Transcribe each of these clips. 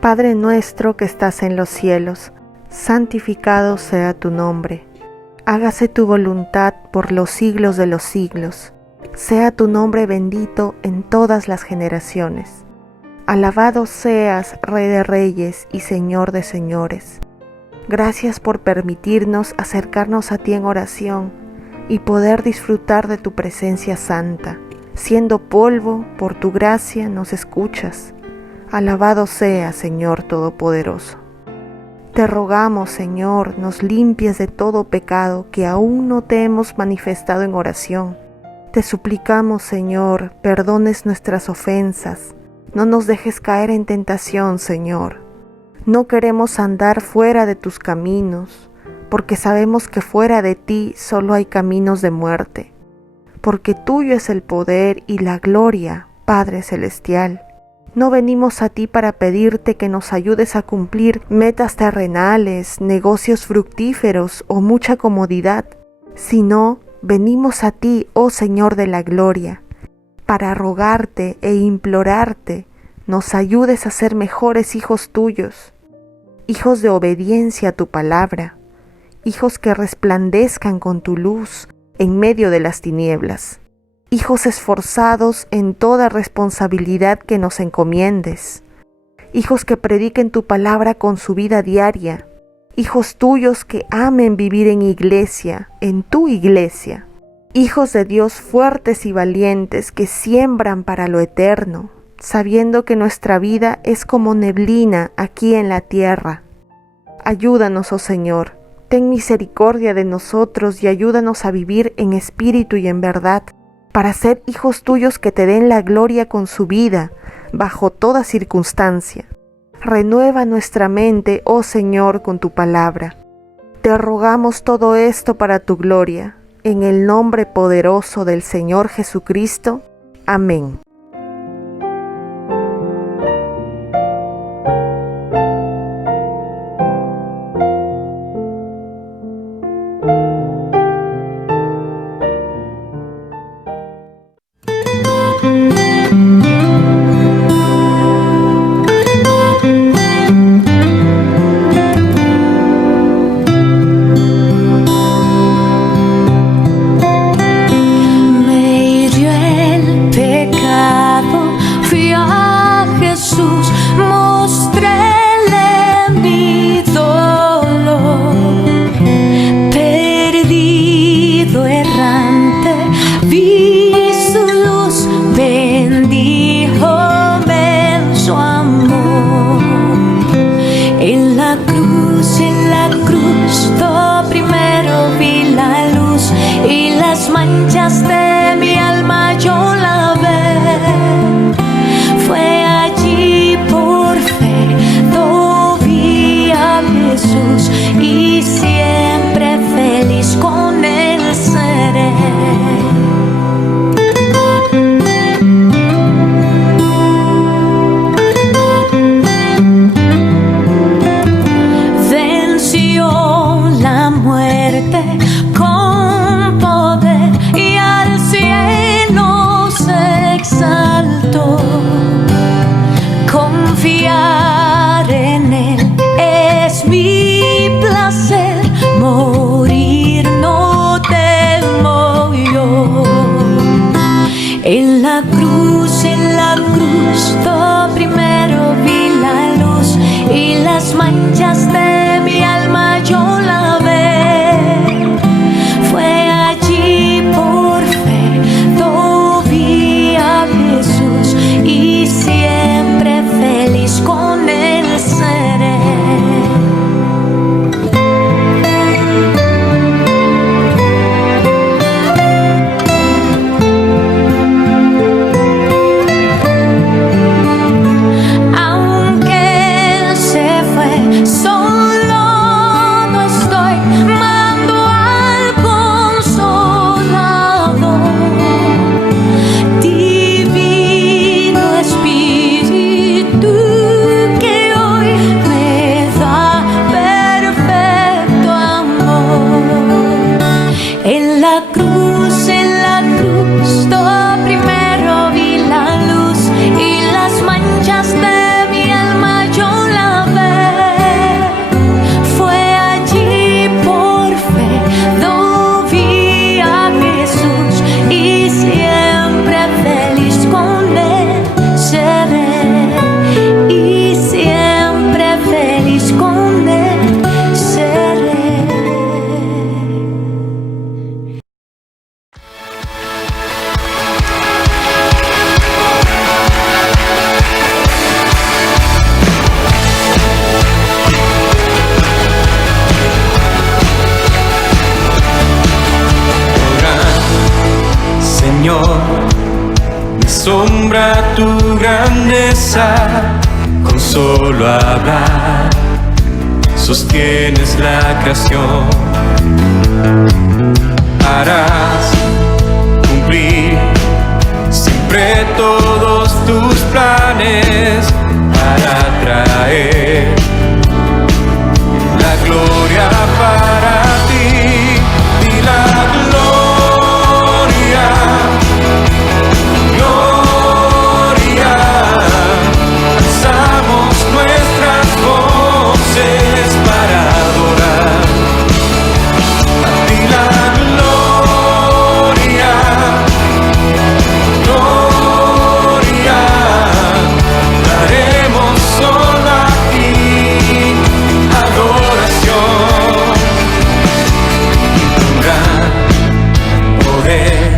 Padre nuestro que estás en los cielos, santificado sea tu nombre. Hágase tu voluntad por los siglos de los siglos. Sea tu nombre bendito en todas las generaciones. Alabado seas, Rey de Reyes y Señor de Señores. Gracias por permitirnos acercarnos a ti en oración y poder disfrutar de tu presencia santa. Siendo polvo, por tu gracia nos escuchas. Alabado sea, Señor Todopoderoso. Te rogamos, Señor, nos limpies de todo pecado que aún no te hemos manifestado en oración. Te suplicamos, Señor, perdones nuestras ofensas. No nos dejes caer en tentación, Señor. No queremos andar fuera de tus caminos, porque sabemos que fuera de ti solo hay caminos de muerte. Porque tuyo es el poder y la gloria, Padre Celestial. No venimos a ti para pedirte que nos ayudes a cumplir metas terrenales, negocios fructíferos o mucha comodidad, sino venimos a ti, oh Señor de la gloria, para rogarte e implorarte nos ayudes a ser mejores hijos tuyos, hijos de obediencia a tu palabra, hijos que resplandezcan con tu luz en medio de las tinieblas. Hijos esforzados en toda responsabilidad que nos encomiendes, hijos que prediquen tu palabra con su vida diaria, hijos tuyos que amen vivir en iglesia, en tu iglesia, hijos de Dios fuertes y valientes que siembran para lo eterno, sabiendo que nuestra vida es como neblina aquí en la tierra. Ayúdanos, oh Señor, ten misericordia de nosotros y ayúdanos a vivir en espíritu y en verdad, para ser hijos tuyos que te den la gloria con su vida, bajo toda circunstancia. Renueva nuestra mente, oh Señor, con tu palabra. Te rogamos todo esto para tu gloria, en el nombre poderoso del Señor Jesucristo. Amén. En la cruz, todo primero vi la luz y las manchas de mi alma yo lavé. Fue allí por fe, lo vi a Jesús y siempre feliz con él seré. Con poder y al tu grandeza, con solo hablar sostienes la creación. Harás cumplir siempre todos tus planes para traer la gloria para ti y la gloria, gloria. Alzamos nuestras voces para adorar a ti la gloria, gloria. Daremos solo a ti adoración. Un gran poder,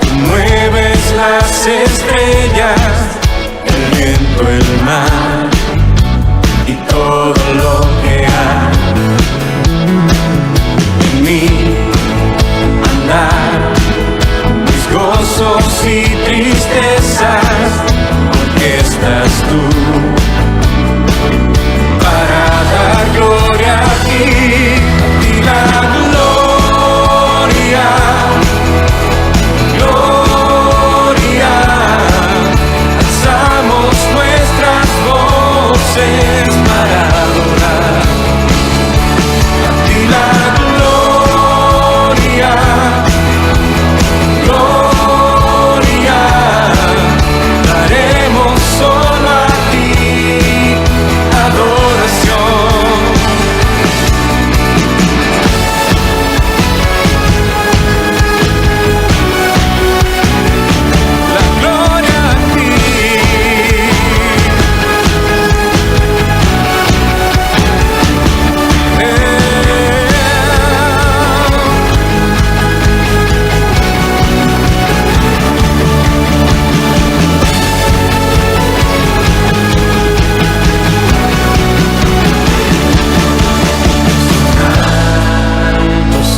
tú mueves las estrellas, el viento, el mar y todo lo que hay. En mí andar mis gozos y tristezas, porque estás tú para dar gloria a ti la gloria, gloria. Alzamos nuestras voces para adorar a ti la gloria, gloria. Daremos solo a ti adoración. La gloria a ti.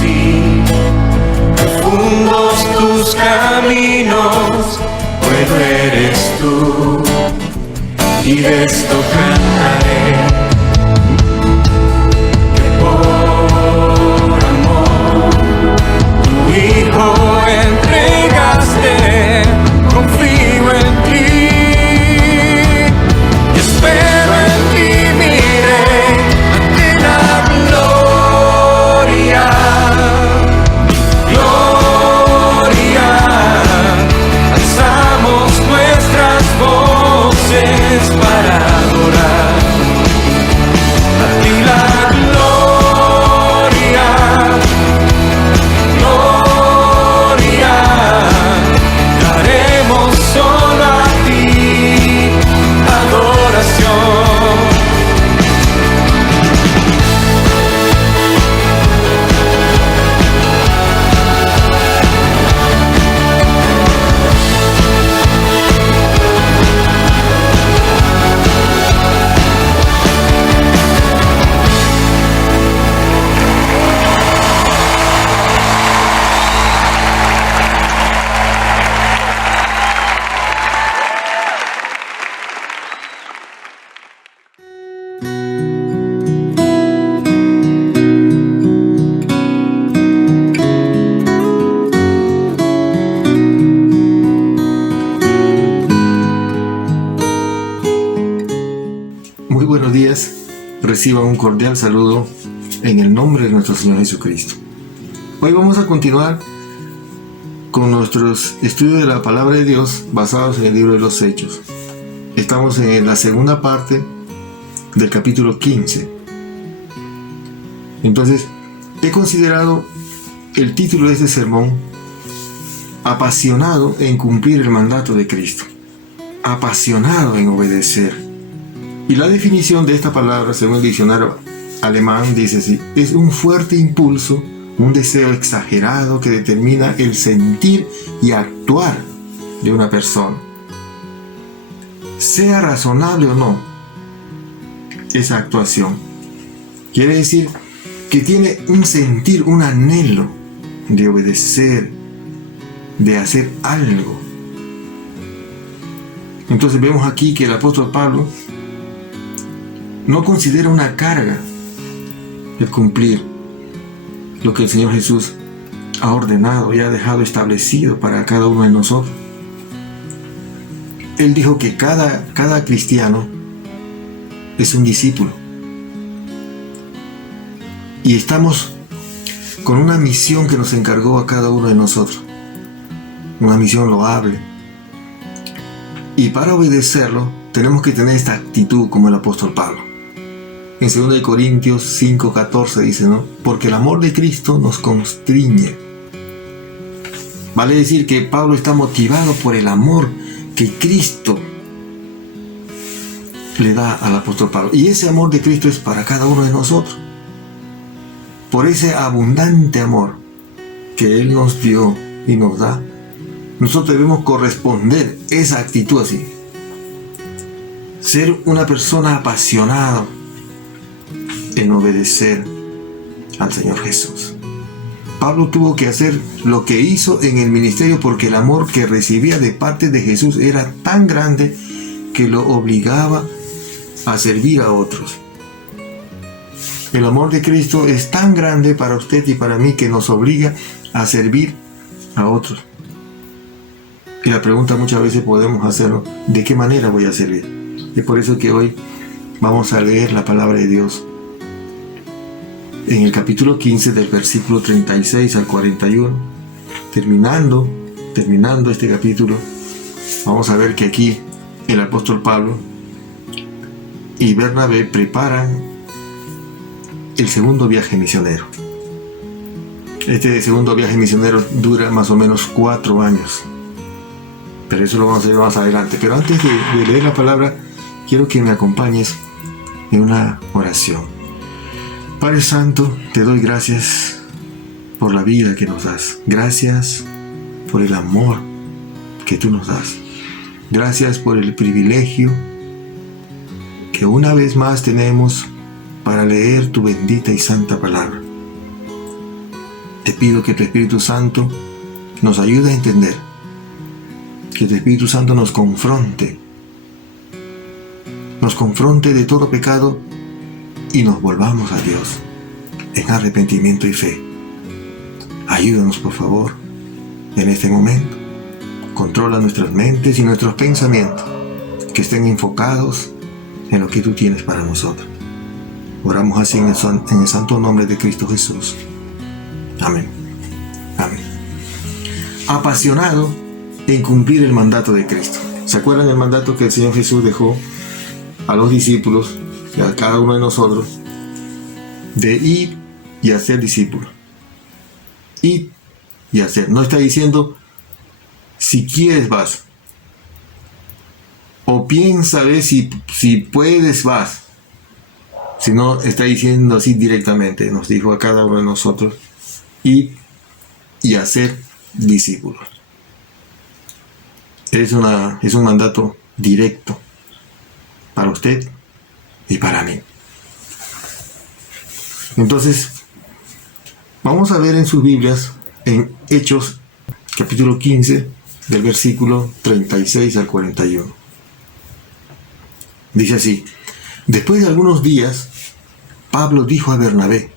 Sí, profundos tus caminos, bueno eres tú, y de esto cantaré, que por amor tu Hijo entregaste. Confío en ti y espero en ti, miré ante la gloria, gloria. Alzamos nuestras voces para adorar a ti la gloria, gloria. Daremos solo a ti adoración. Muy buenos días, reciban un cordial saludo en el nombre de nuestro Señor Jesucristo. Hoy vamos a continuar con nuestros estudios de la Palabra de Dios basados en el libro de los Hechos. Estamos en la segunda parte del capítulo 15. Entonces, he considerado el título de este sermón: apasionado en cumplir el mandato de Cristo, apasionado en obedecer. Y la definición de esta palabra, según el diccionario alemán, dice así: es un fuerte impulso, un deseo exagerado que determina el sentir y actuar de una persona. Sea razonable o no esa actuación, quiere decir que tiene un sentir, un anhelo de obedecer, de hacer algo. Entonces vemos aquí que el apóstol Pablo no considera una carga el cumplir lo que el Señor Jesús ha ordenado y ha dejado establecido para cada uno de nosotros. Él dijo que cada cristiano es un discípulo. Y estamos con una misión que nos encargó a cada uno de nosotros. Una misión loable. Y para obedecerlo tenemos que tener esta actitud como el apóstol Pablo. En 2 Corintios 5:14 dice, ¿no? Porque el amor de Cristo nos constriñe. Vale decir que Pablo está motivado por el amor que Cristo le da al apóstol Pablo. Y ese amor de Cristo es para cada uno de nosotros. Por ese abundante amor que Él nos dio y nos da, nosotros debemos corresponder esa actitud así. Ser una persona apasionada en obedecer al Señor Jesús. Pablo tuvo que hacer lo que hizo en el ministerio porque el amor que recibía de parte de Jesús era tan grande que lo obligaba a servir a otros. El amor de Cristo es tan grande para usted y para mí que nos obliga a servir a otros. Y la pregunta muchas veces podemos hacerlo, ¿de qué manera voy a servir? Es por eso que hoy vamos a leer la palabra de Dios. En el capítulo 15 del versículo 36 al 41, terminando este capítulo, vamos a ver que aquí el apóstol Pablo y Bernabé preparan el segundo viaje misionero. Este segundo viaje misionero dura más o menos 4 años, pero eso lo vamos a ver más adelante. Pero antes de leer la palabra, quiero que me acompañes en una oración. Padre Santo, te doy gracias por la vida que nos das. Gracias por el amor que tú nos das. Gracias por el privilegio que una vez más tenemos para leer tu bendita y santa palabra. Te pido que tu Espíritu Santo nos ayude a entender, que tu Espíritu Santo nos confronte de todo pecado y nos volvamos a Dios en arrepentimiento y fe. Ayúdanos, por favor, en este momento. Controla nuestras mentes y nuestros pensamientos, que estén enfocados en lo que tú tienes para nosotros. Oramos así en el santo nombre de Cristo Jesús. Amén. Amén. Apasionado en cumplir el mandato de Cristo. ¿Se acuerdan el mandato que el Señor Jesús dejó a los discípulos y a cada uno de nosotros? De ir y hacer discípulos. Ir y hacer. No está diciendo si quieres vas. O piensa ver si puedes vas. Sino está diciendo así directamente. Nos dijo a cada uno de nosotros ir y hacer discípulos. Es un mandato directo para usted y para mí. Entonces, vamos a ver en sus Biblias, en Hechos, capítulo 15, del versículo 36 al 41. Dice así: después de algunos días, Pablo dijo a Bernabé: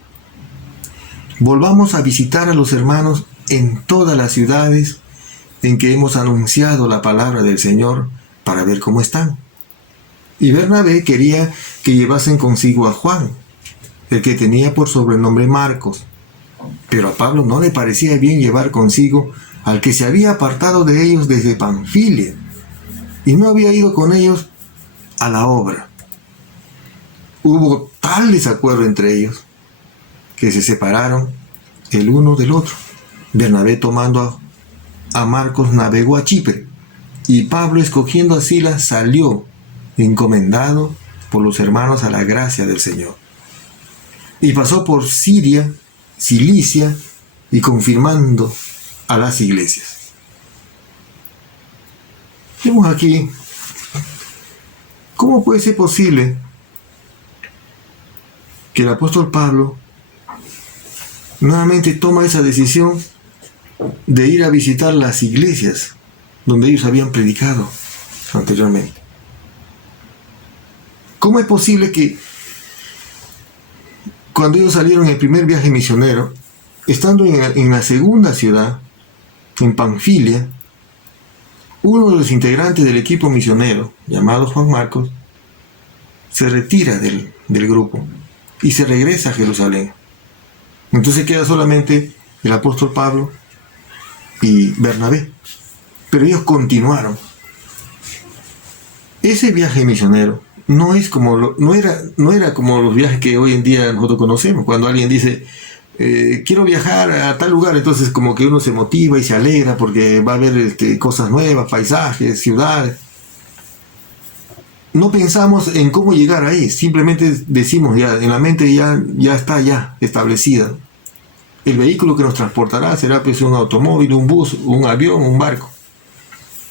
volvamos a visitar a los hermanos en todas las ciudades en que hemos anunciado la palabra del Señor para ver cómo están. Y Bernabé quería que llevasen consigo a Juan, el que tenía por sobrenombre Marcos. Pero a Pablo no le parecía bien llevar consigo al que se había apartado de ellos desde Panfilia y no había ido con ellos a la obra. Hubo tal desacuerdo entre ellos que se separaron el uno del otro. Bernabé, tomando a Marcos, navegó a Chipre, y Pablo, escogiendo a Silas, salió encomendado por los hermanos a la gracia del Señor. Y pasó por Siria, Cilicia, y confirmando a las iglesias. Vemos aquí cómo puede ser posible que el apóstol Pablo nuevamente toma esa decisión de ir a visitar las iglesias donde ellos habían predicado anteriormente. ¿Cómo es posible que cuando ellos salieron en el primer viaje misionero, estando en la segunda ciudad, en Panfilia, uno de los integrantes del equipo misionero, llamado Juan Marcos, se retira del grupo y se regresa a Jerusalén? Entonces queda solamente el apóstol Pablo y Bernabé. Pero ellos continuaron. Ese viaje misionero no era como los viajes que hoy en día nosotros conocemos. Cuando alguien dice, quiero viajar a tal lugar, entonces como que uno se motiva y se alegra porque va a ver cosas nuevas, paisajes, ciudades. No pensamos en cómo llegar ahí, simplemente decimos ya, en la mente ya está establecida. El vehículo que nos transportará será pues un automóvil, un bus, un avión, un barco.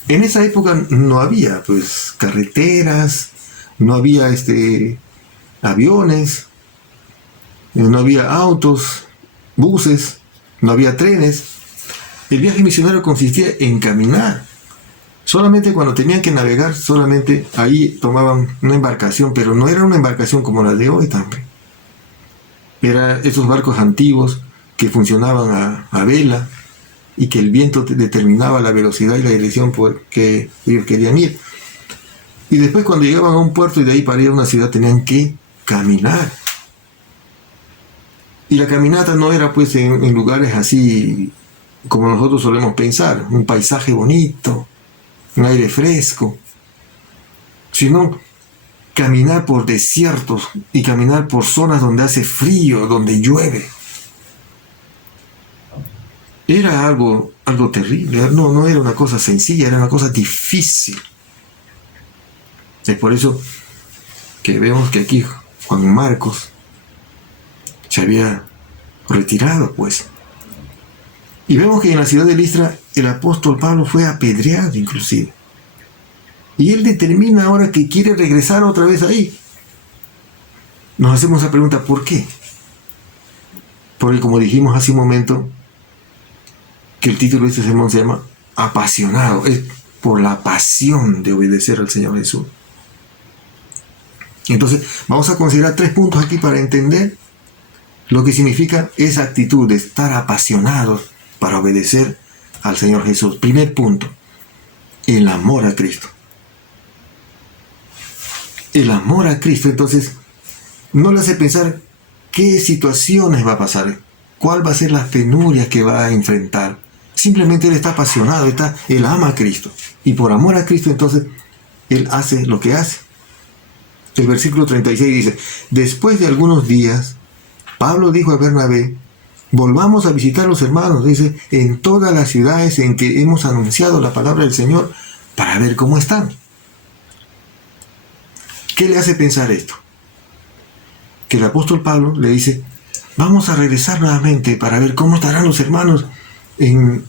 En esa época no había pues carreteras, no había aviones, no había autos, buses, no había trenes. El viaje misionero consistía en caminar. Solamente cuando tenían que navegar, solamente ahí tomaban una embarcación, pero no era una embarcación como la de hoy también. Eran esos barcos antiguos que funcionaban a vela y que el viento determinaba la velocidad y la dirección por que ellos querían ir. Y después cuando llegaban a un puerto y de ahí para ir a una ciudad tenían que caminar. Y la caminata no era pues en lugares así como nosotros solemos pensar, un paisaje bonito, un aire fresco, sino caminar por desiertos y caminar por zonas donde hace frío, donde llueve. Era algo terrible, no era una cosa sencilla, era una cosa difícil. Es por eso que vemos que aquí Juan Marcos se había retirado, pues. Y vemos que en la ciudad de Listra el apóstol Pablo fue apedreado inclusive. Y él determina ahora que quiere regresar otra vez ahí. Nos hacemos la pregunta, ¿por qué? Porque como dijimos hace un momento, que el título de este sermón se llama Apasionado. Es por la pasión de obedecer al Señor Jesús. Entonces, vamos a considerar 3 puntos aquí para entender lo que significa esa actitud de estar apasionados para obedecer al Señor Jesús. Primer punto, el amor a Cristo. El amor a Cristo, entonces, no le hace pensar qué situaciones va a pasar, cuál va a ser las penurias que va a enfrentar. Simplemente él está apasionado, él ama a Cristo. Y por amor a Cristo, entonces, él hace lo que hace. El versículo 36 dice, después de algunos días, Pablo dijo a Bernabé, volvamos a visitar a los hermanos, dice, en todas las ciudades en que hemos anunciado la palabra del Señor, para ver cómo están. ¿Qué le hace pensar esto? Que el apóstol Pablo le dice, vamos a regresar nuevamente para ver cómo estarán los hermanos en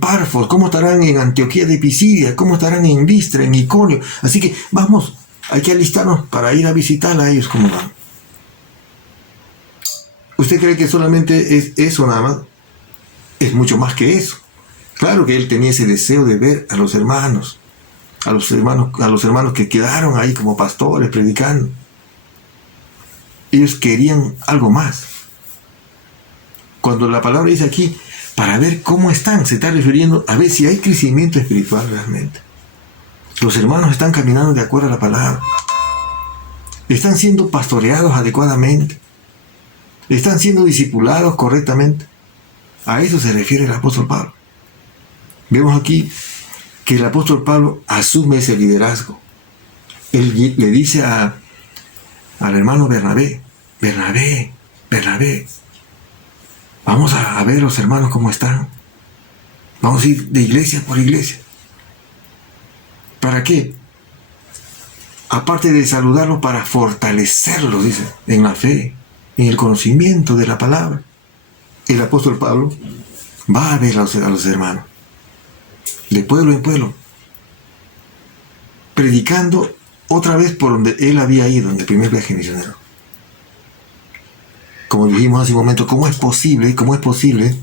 Párfos, cómo estarán en Antioquía de Pisidia, cómo estarán en Listra, en Iconio. Así que vamos, hay que alistarnos para ir a visitar a ellos cómo van. ¿Usted cree que solamente es eso nada más? Es mucho más que eso. Claro que él tenía ese deseo de ver a los hermanos que quedaron ahí como pastores predicando. Ellos querían algo más. Cuando la palabra dice aquí, para ver cómo están, se está refiriendo a ver si hay crecimiento espiritual realmente. Los hermanos están caminando de acuerdo a la palabra. Están siendo pastoreados adecuadamente. Están siendo discipulados correctamente. A eso se refiere el apóstol Pablo. Vemos aquí que el apóstol Pablo asume ese liderazgo. Él le dice al hermano Bernabé, vamos a ver los hermanos cómo están. Vamos a ir de iglesia por iglesia. ¿Para qué? Aparte de saludarlos, para fortalecerlos, dice, en la fe, en el conocimiento de la palabra. El apóstol Pablo va a ver a los hermanos, de pueblo en pueblo, predicando otra vez por donde él había ido en el primer viaje misionero. Como dijimos hace un momento, ¿cómo es posible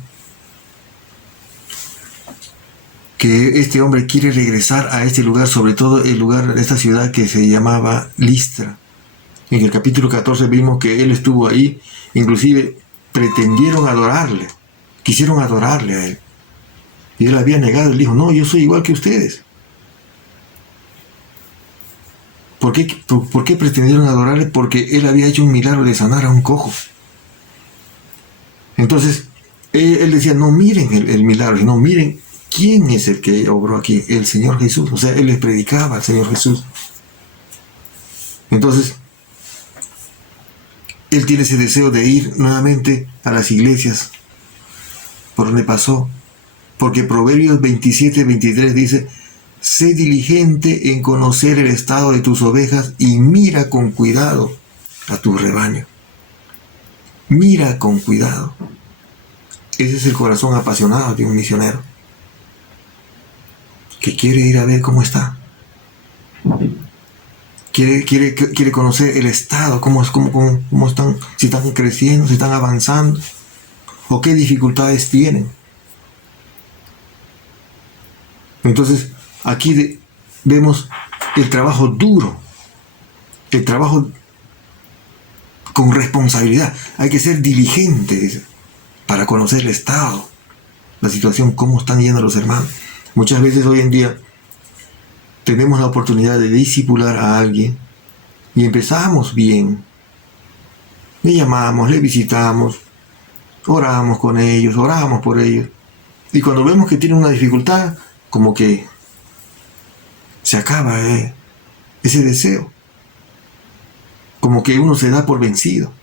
que que este hombre quiere regresar a este lugar, sobre todo el lugar de esta ciudad que se llamaba Listra. En el capítulo 14 vimos que él estuvo ahí, inclusive pretendieron adorarle, quisieron adorarle a él. Y él había negado, él dijo, no, yo soy igual que ustedes. ¿Por qué pretendieron adorarle? Porque él había hecho un milagro de sanar a un cojo. Entonces, él decía, no miren el milagro, sino miren quién es el que obró aquí, el Señor Jesús. O sea, él les predicaba al Señor Jesús. Entonces, él tiene ese deseo de ir nuevamente a las iglesias por donde pasó. Porque Proverbios 27-23 dice, sé diligente en conocer el estado de tus ovejas y mira con cuidado a tu rebaño. Mira con cuidado. Ese es el corazón apasionado de un misionero, que quiere ir a ver cómo está. Quiere conocer el estado, cómo están, si están creciendo, si están avanzando, o qué dificultades tienen. Entonces, aquí vemos el trabajo duro, el trabajo con responsabilidad. Hay que ser diligentes para conocer el estado, la situación, cómo están yendo los hermanos. Muchas veces hoy en día tenemos la oportunidad de discipular a alguien y empezamos bien. Le llamamos, le visitamos, oramos con ellos, oramos por ellos. Y cuando vemos que tienen una dificultad, como que se acaba ese deseo. Como que uno se da por vencido.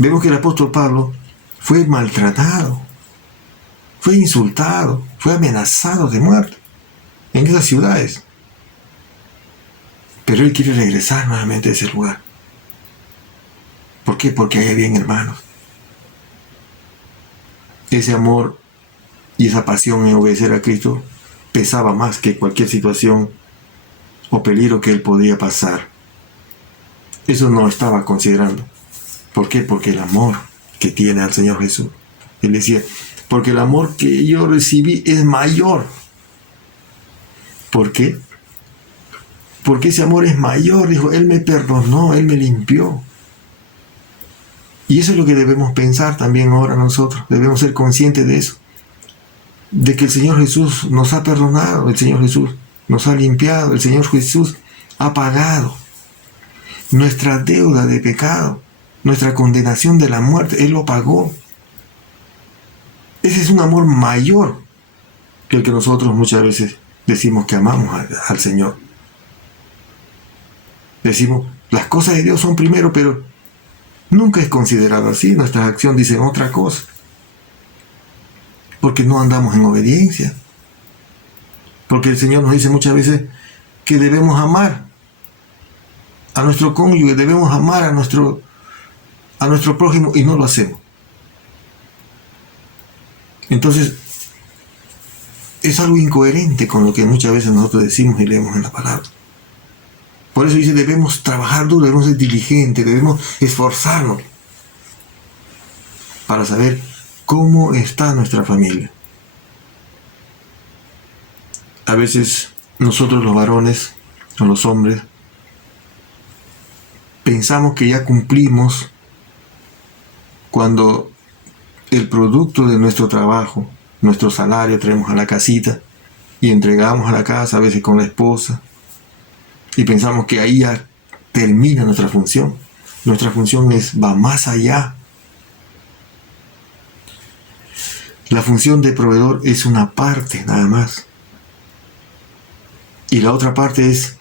Vemos que el apóstol Pablo fue maltratado, fue insultado, fue amenazado de muerte en esas ciudades. Pero él quiere regresar nuevamente a ese lugar. ¿Por qué? Porque ahí habían hermanos. Ese amor y esa pasión en obedecer a Cristo pesaba más que cualquier situación o peligro que él podía pasar. Eso no lo estaba considerando. ¿Por qué? Porque el amor que tiene al Señor Jesús. Él decía, porque el amor que yo recibí es mayor. ¿Por qué? Porque ese amor es mayor. Dijo, Él me perdonó, Él me limpió. Y eso es lo que debemos pensar también ahora nosotros. Debemos ser conscientes de eso. De que el Señor Jesús nos ha perdonado, el Señor Jesús nos ha limpiado, el Señor Jesús ha pagado nuestra deuda de pecado, nuestra condenación de la muerte. Él lo pagó. Ese es un amor mayor que el que nosotros muchas veces decimos que amamos al Señor. Decimos, las cosas de Dios son primero, pero nunca es considerado así. Nuestras acciones dicen otra cosa. Porque no andamos en obediencia. Porque el Señor nos dice muchas veces que debemos amar a nuestro cónyuge, debemos amar a nuestro prójimo, y no lo hacemos. Entonces, es algo incoherente con lo que muchas veces nosotros decimos y leemos en la palabra. Por eso dice, debemos trabajar duro, debemos ser diligentes, debemos esforzarnos para saber cómo está nuestra familia. A veces nosotros los varones o los hombres pensamos que ya cumplimos cuando el producto de nuestro trabajo, nuestro salario, traemos a la casita y entregamos a la casa, a veces con la esposa, y pensamos que ahí ya termina nuestra función. Nuestra función va más allá. La función de proveedor es una parte nada más. Y la otra parte es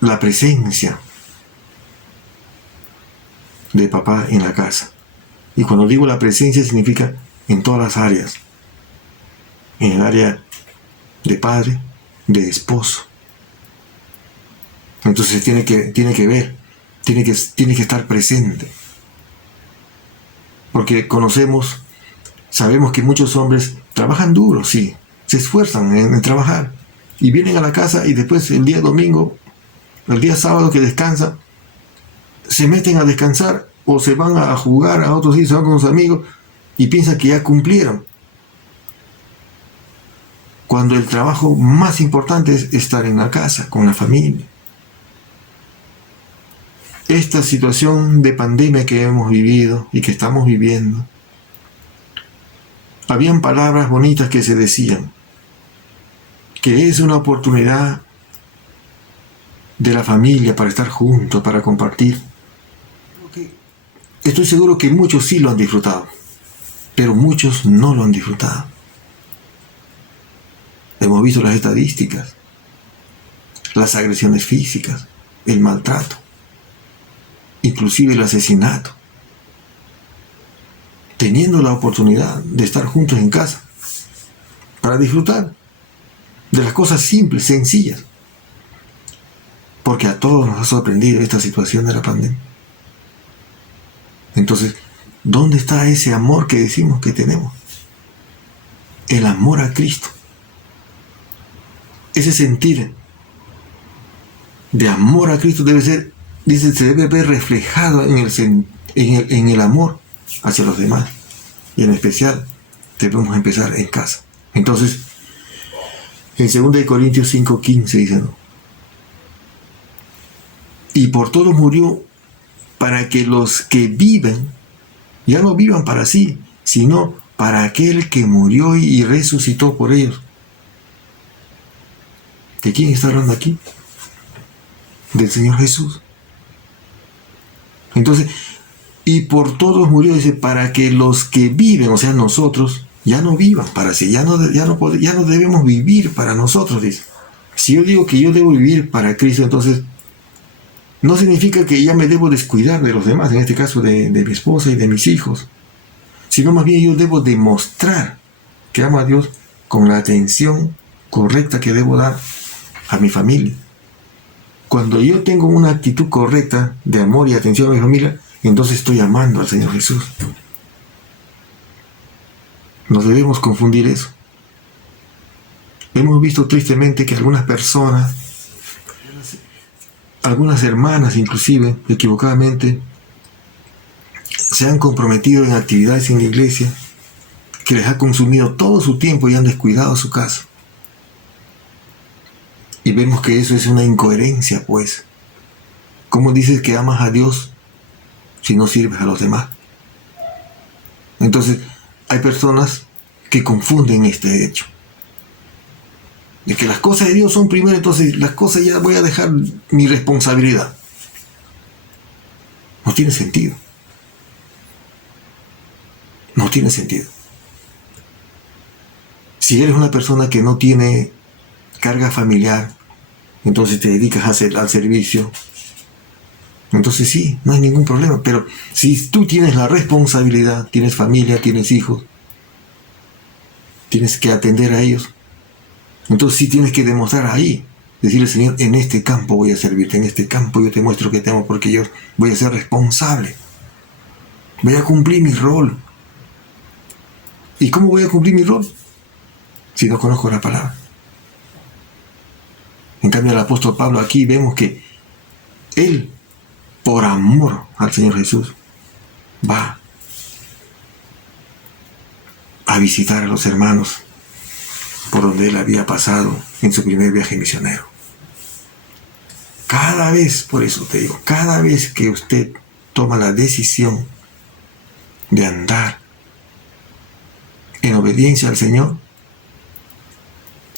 la presencia de papá en la casa. Y cuando digo la presencia significa en todas las áreas. En el área de padre, de esposo. Entonces tiene que ver, tiene que estar presente. Porque sabemos que muchos hombres trabajan duro, sí, se esfuerzan en trabajar. Y vienen a la casa y después el día domingo, el día sábado que descansan, se meten a descansar o se van a jugar a otros días, se van con los amigos y piensan que ya cumplieron. cuando el trabajo más importante es estar en la casa, con la familia. Esta situación de pandemia que hemos vivido y que estamos viviendo, habían palabras bonitas que se decían, que es una oportunidad de la familia para estar juntos, para compartir. Estoy seguro que muchos sí lo han disfrutado, pero muchos no lo han disfrutado. Hemos visto las estadísticas, las agresiones físicas, el maltrato, inclusive el asesinato. Teniendo la oportunidad de estar juntos en casa para disfrutar de las cosas simples, sencillas, porque a todos nos ha sorprendido esta situación de la pandemia. Entonces, ¿dónde está ese amor que decimos que tenemos? El amor a Cristo. Ese sentir de amor a Cristo debe ser, dice, se debe ver reflejado en el amor hacia los demás. Y en especial, debemos empezar en casa. Entonces, en 2 Corintios 5:15 dice, ¿no? Y por todos murió, para que los que viven ya no vivan para sí, sino para aquel que murió y resucitó por ellos. ¿De quién está hablando aquí? Del Señor Jesús. Entonces, y por todos murió, dice, para que los que viven, o sea, nosotros, ya no vivan para sí, ya no debemos vivir para nosotros, dice. Si yo digo que yo debo vivir para Cristo, entonces no significa que ya me debo descuidar de los demás, en este caso de mi esposa y de mis hijos, sino más bien yo debo demostrar que amo a Dios con la atención correcta que debo dar a mi familia. Cuando yo tengo una actitud correcta de amor y atención a mi familia, entonces estoy amando al Señor Jesús. No debemos confundir eso. Hemos visto tristemente que algunas personas, algunas hermanas inclusive, equivocadamente, se han comprometido en actividades en la iglesia que les ha consumido todo su tiempo y han descuidado su casa. Y vemos que eso es una incoherencia, pues. ¿Cómo dices que amas a Dios si no sirves a los demás? Entonces, hay personas que confunden este hecho. De que las cosas de Dios son primero, entonces las cosas ya voy a dejar mi responsabilidad. No tiene sentido. No tiene sentido. Si eres una persona que no tiene carga familiar, entonces te dedicas al servicio, entonces sí, no hay ningún problema. Pero si tú tienes la responsabilidad, tienes familia, tienes hijos, tienes que atender a ellos, entonces sí tienes que demostrar ahí, decirle, Señor, en este campo voy a servirte, en este campo yo te muestro que te amo, porque yo voy a ser responsable, voy a cumplir mi rol. ¿Y cómo voy a cumplir mi rol? Si no conozco la palabra. En cambio, el apóstol Pablo aquí vemos que él, por amor al Señor Jesús, va a visitar a los hermanos por donde él había pasado en su primer viaje misionero. Cada vez, por eso te digo, cada vez que usted toma la decisión de andar en obediencia al Señor,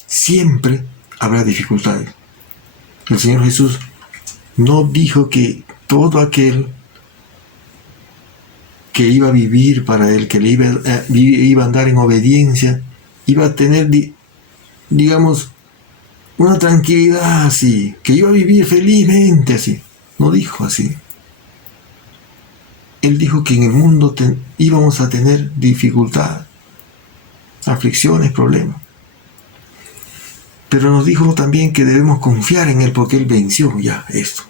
siempre habrá dificultades. El Señor Jesús no dijo que todo aquel que iba a vivir para Él, que iba a andar en obediencia, iba a tener, digamos, una tranquilidad así, que iba a vivir felizmente así. No dijo así. Él dijo que en el mundo íbamos a tener dificultad, aflicciones, problemas. Pero nos dijo también que debemos confiar en Él porque Él venció ya esto.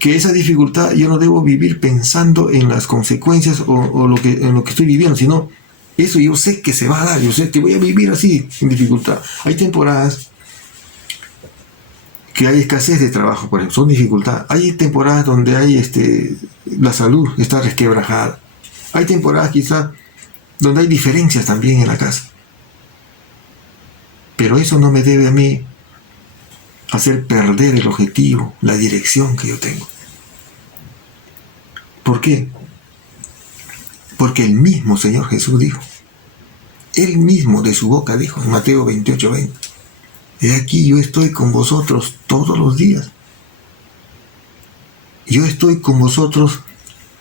Que esa dificultad yo no debo vivir pensando en las consecuencias o en lo que estoy viviendo, sino eso yo sé que se va a dar, yo sé que voy a vivir así, en dificultad. Hay temporadas que hay escasez de trabajo, por ejemplo, son dificultades. Hay temporadas donde hay la salud está resquebrajada. Hay temporadas quizás donde hay diferencias también en la casa. Pero eso no me debe a mí hacer perder el objetivo, la dirección que yo tengo. ¿Por qué? Porque el mismo Señor Jesús dijo, Él mismo de su boca dijo en Mateo 28:20, he aquí yo estoy con vosotros todos los días. Yo estoy con vosotros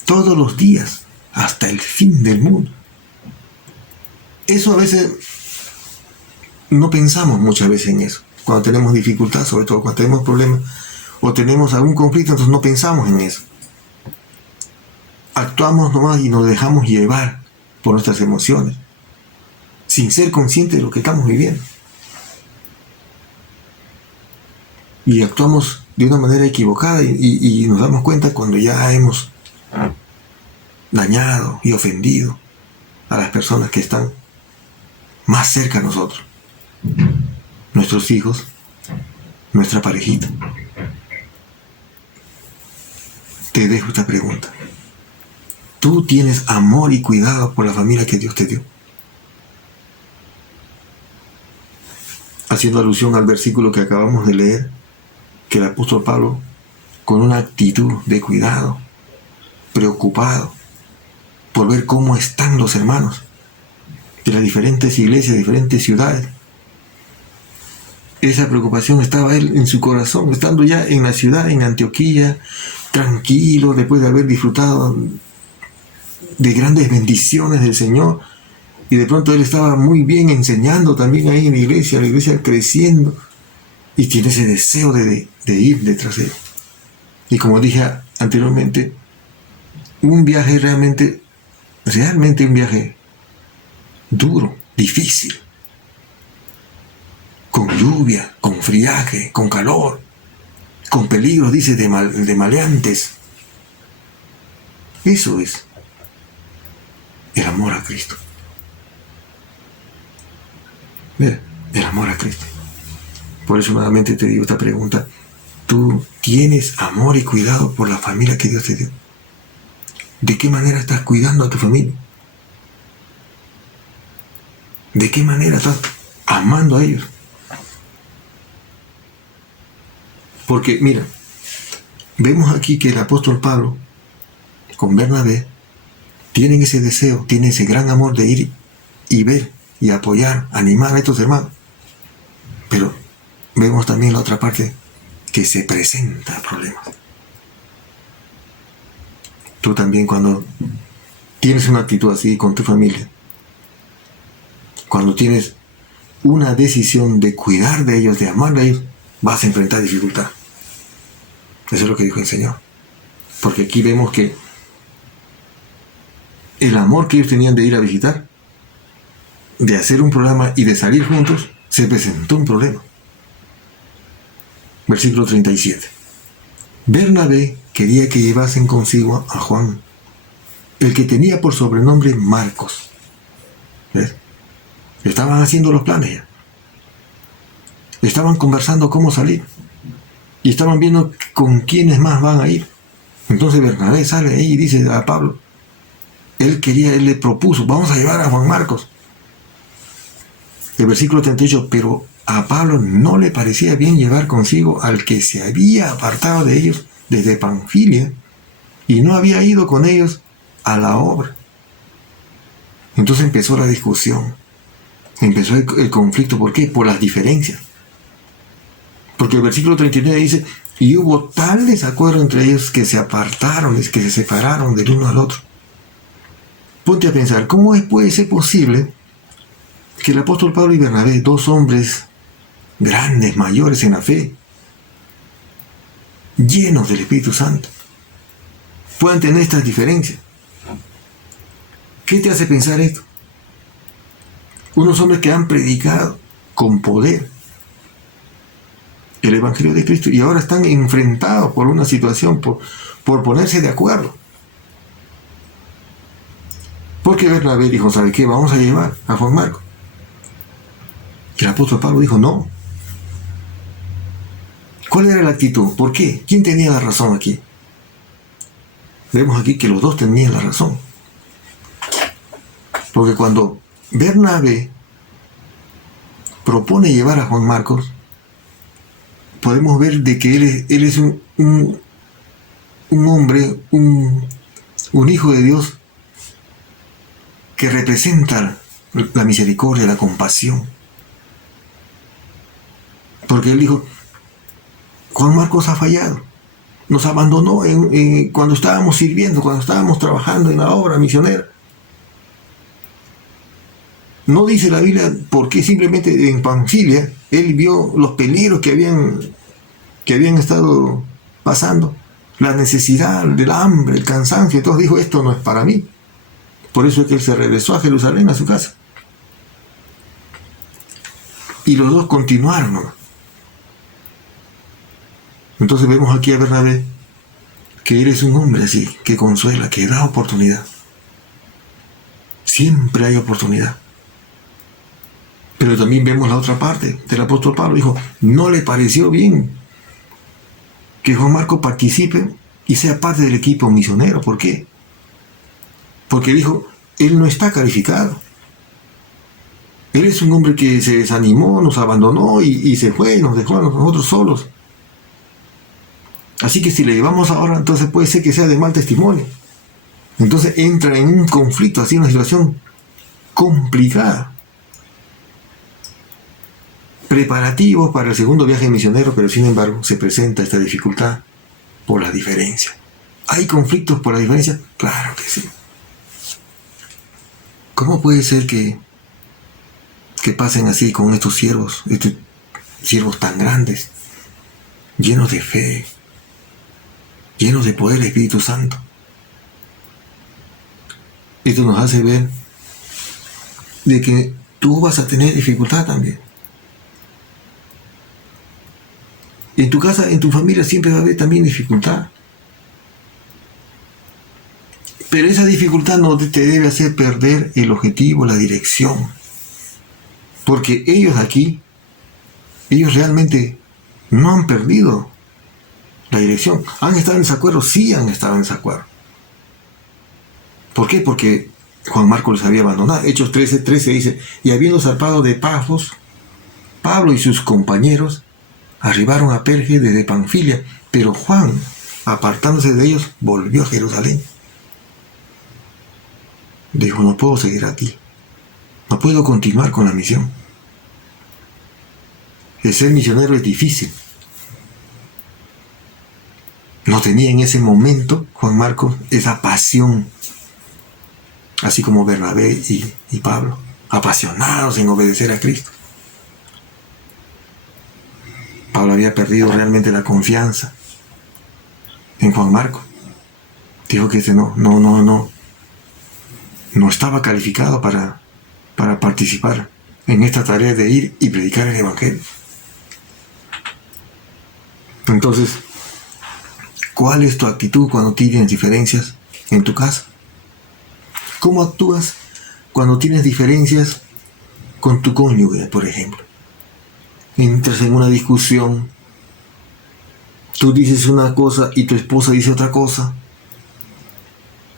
todos los días hasta el fin del mundo. Eso a veces no pensamos muchas veces en eso. Cuando tenemos dificultad, sobre todo cuando tenemos problemas o tenemos algún conflicto, entonces no pensamos en eso. Actuamos nomás y nos dejamos llevar por nuestras emociones, sin ser conscientes de lo que estamos viviendo. Y actuamos de una manera equivocada y nos damos cuenta cuando ya hemos dañado y ofendido a las personas que están más cerca a nosotros. Nuestros hijos, nuestra parejita. Te dejo esta pregunta. ¿Tú tienes amor y cuidado por la familia que Dios te dio? Haciendo alusión al versículo que acabamos de leer, que el apóstol Pablo, con una actitud de cuidado, preocupado por ver cómo están los hermanos de las diferentes iglesias, diferentes ciudades. Esa preocupación estaba él en su corazón, estando ya en la ciudad, en Antioquía, tranquilo, después de haber disfrutado de grandes bendiciones del Señor, y de pronto él estaba muy bien enseñando también ahí en la iglesia creciendo, y tiene ese deseo de ir detrás de él. Y como dije anteriormente, un viaje realmente un viaje duro, difícil, con lluvia, con friaje, con calor, con peligros, dice, de maleantes. Eso es el amor a Cristo. Mira, el amor a Cristo. Por eso nuevamente te digo esta pregunta. ¿Tú tienes amor y cuidado por la familia que Dios te dio? ¿De qué manera estás cuidando a tu familia? ¿De qué manera estás amando a ellos? Porque, mira, vemos aquí que el apóstol Pablo con Bernabé tienen ese deseo, tienen ese gran amor de ir y ver y apoyar, animar a estos hermanos. Pero vemos también la otra parte, que se presenta problemas. Tú también, cuando tienes una actitud así con tu familia, cuando tienes una decisión de cuidar de ellos, de amar a ellos, vas a enfrentar dificultad. Eso es lo que dijo el Señor. Porque aquí vemos que el amor que ellos tenían de ir a visitar, de hacer un programa y de salir juntos, se presentó un problema. Versículo 37. Bernabé quería que llevasen consigo a Juan, el que tenía por sobrenombre Marcos. ¿Ves? Estaban haciendo los planes ya. Estaban conversando cómo salir. Y estaban viendo con quiénes más van a ir. Entonces Bernabé sale ahí y dice a Pablo, él le propuso, vamos a llevar a Juan Marcos. El versículo 38, pero a Pablo no le parecía bien llevar consigo al que se había apartado de ellos desde Panfilia y no había ido con ellos a la obra. Entonces empezó la discusión, empezó el conflicto. ¿Por qué? Por las diferencias. Porque el versículo 39 dice, y hubo tal desacuerdo entre ellos que se apartaron, que se separaron del uno al otro. Ponte a pensar, ¿cómo puede ser posible que el apóstol Pablo y Bernabé, dos hombres grandes, mayores en la fe, llenos del Espíritu Santo, puedan tener estas diferencias? ¿Qué te hace pensar esto? Unos hombres que han predicado con poder el Evangelio de Cristo y ahora están enfrentados por una situación, por ponerse de acuerdo. Porque Bernabé dijo, ¿sabe qué? Vamos a llevar a Juan Marcos. Y el apóstol Pablo dijo, no. ¿Cuál era la actitud? ¿Por qué? ¿Quién tenía la razón aquí? Vemos aquí que los dos tenían la razón. Porque cuando Bernabé propone llevar a Juan Marcos, podemos ver de que él es un hombre, un hijo de Dios que representa la misericordia, la compasión. Porque él dijo, Juan Marcos ha fallado, nos abandonó cuando estábamos sirviendo, cuando estábamos trabajando en la obra misionera. No dice la Biblia porque simplemente en Panfilia él vio los peligros que habían estado pasando, la necesidad, del hambre, el cansancio. Entonces dijo, esto no es para mí. Por eso es que él se regresó a Jerusalén, a su casa. Y los dos continuaron, ¿no? Entonces vemos aquí a Bernabé que él es un hombre así, que consuela, que da oportunidad. Siempre hay oportunidad. Pero también vemos la otra parte del apóstol Pablo. Dijo, no le pareció bien que Juan Marcos participe y sea parte del equipo misionero. ¿Por qué? Porque dijo, él no está calificado. Él es un hombre que se desanimó, nos abandonó y se fue, nos dejó a nosotros solos. Así que si le llevamos ahora, entonces puede ser que sea de mal testimonio. Entonces entra en un conflicto, así, una situación complicada. Preparativos para el segundo viaje misionero, pero sin embargo se presenta esta dificultad por la diferencia. ¿Hay conflictos por la diferencia? Claro que sí. ¿Cómo puede ser que pasen así con estos siervos tan grandes, llenos de fe, llenos de poder del Espíritu Santo? Esto nos hace ver de que tú vas a tener dificultad también. En tu casa, en tu familia siempre va a haber también dificultad. Pero esa dificultad no te debe hacer perder el objetivo, la dirección. Porque ellos realmente no han perdido la dirección. ¿Han estado en desacuerdo? Sí han estado en desacuerdo. ¿Por qué? Porque Juan Marcos les había abandonado. Hechos 13:13 dice, y habiendo zarpado de Pafos, Pablo y sus compañeros arribaron a Perge desde Panfilia, pero Juan, apartándose de ellos, volvió a Jerusalén. Dijo, no puedo seguir aquí. No puedo continuar con la misión. El ser misionero es difícil. No tenía en ese momento Juan Marcos esa pasión, así como Bernabé y Pablo, apasionados en obedecer a Cristo. Pablo había perdido realmente la confianza en Juan Marcos. Dijo que no estaba calificado para participar en esta tarea de ir y predicar el Evangelio. Entonces, ¿cuál es tu actitud cuando tienes diferencias en tu casa? ¿Cómo actúas cuando tienes diferencias con tu cónyuge, por ejemplo? Entras en una discusión, tú dices una cosa y tu esposa dice otra cosa,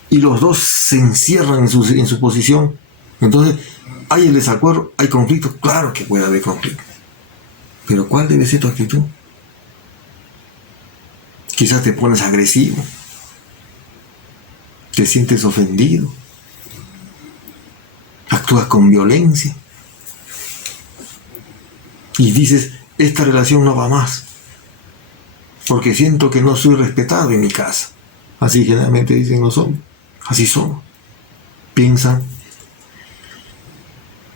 y los dos se encierran en su posición. Entonces, ¿hay el desacuerdo? ¿Hay conflicto? Claro que puede haber conflicto. Pero ¿cuál debe ser tu actitud? Quizás te pones agresivo, te sientes ofendido, actúas con violencia y dices, esta relación no va más porque siento que no soy respetado en mi casa. Así generalmente dicen los hombres, así somos. Piensan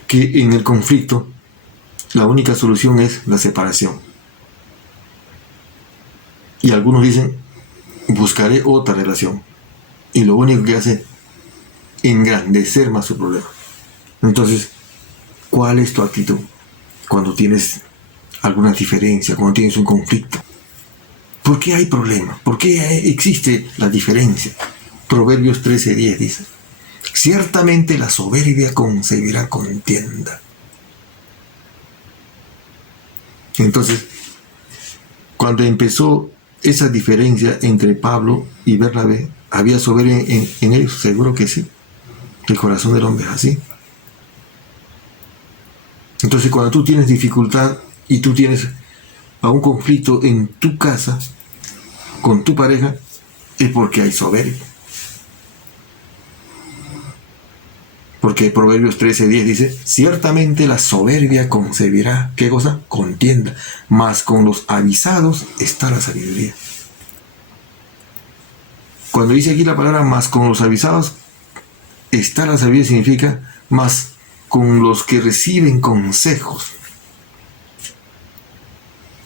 que en el conflicto la única solución es la separación. Y algunos dicen, buscaré otra relación. Y lo único que hace es engrandecer más su problema. Entonces, ¿cuál es tu actitud cuando tienes alguna diferencia, cuando tienes un conflicto? ¿Por qué hay problemas? ¿Por qué existe la diferencia? Proverbios 13:10 dice, ciertamente la soberbia concebirá contienda. Entonces, cuando empezó esa diferencia entre Pablo y Bernabé, ¿había soberbia en ellos? Seguro que sí. El corazón del hombre es así. Entonces, cuando tú tienes dificultad y tú tienes a un conflicto en tu casa, con tu pareja, es porque hay soberbia. Porque Proverbios 13:10 dice, ciertamente la soberbia concebirá, ¿qué cosa? Contienda, mas con los avisados está la sabiduría. Cuando dice aquí la palabra más con los avisados está la sabiduría, significa más con los que reciben consejos.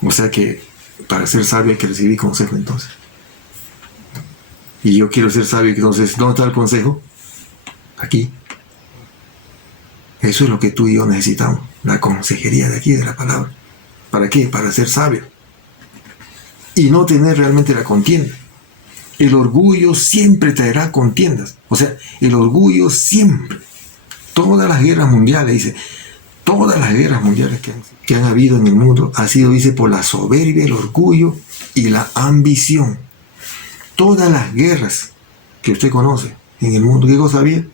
O sea que para ser sabio hay que recibir consejo entonces. Y yo quiero ser sabio, entonces, ¿dónde está el consejo? Aquí. Eso es lo que tú y yo necesitamos, la consejería de aquí, de la palabra. ¿Para qué? Para ser sabio. Y no tener realmente la contienda. El orgullo siempre traerá contiendas. O sea, el orgullo siempre. Todas las guerras mundiales, dice, todas las guerras mundiales que han habido en el mundo ha sido, dice, por la soberbia, el orgullo y la ambición. Todas las guerras que usted conoce en el mundo, ¿qué cosa había?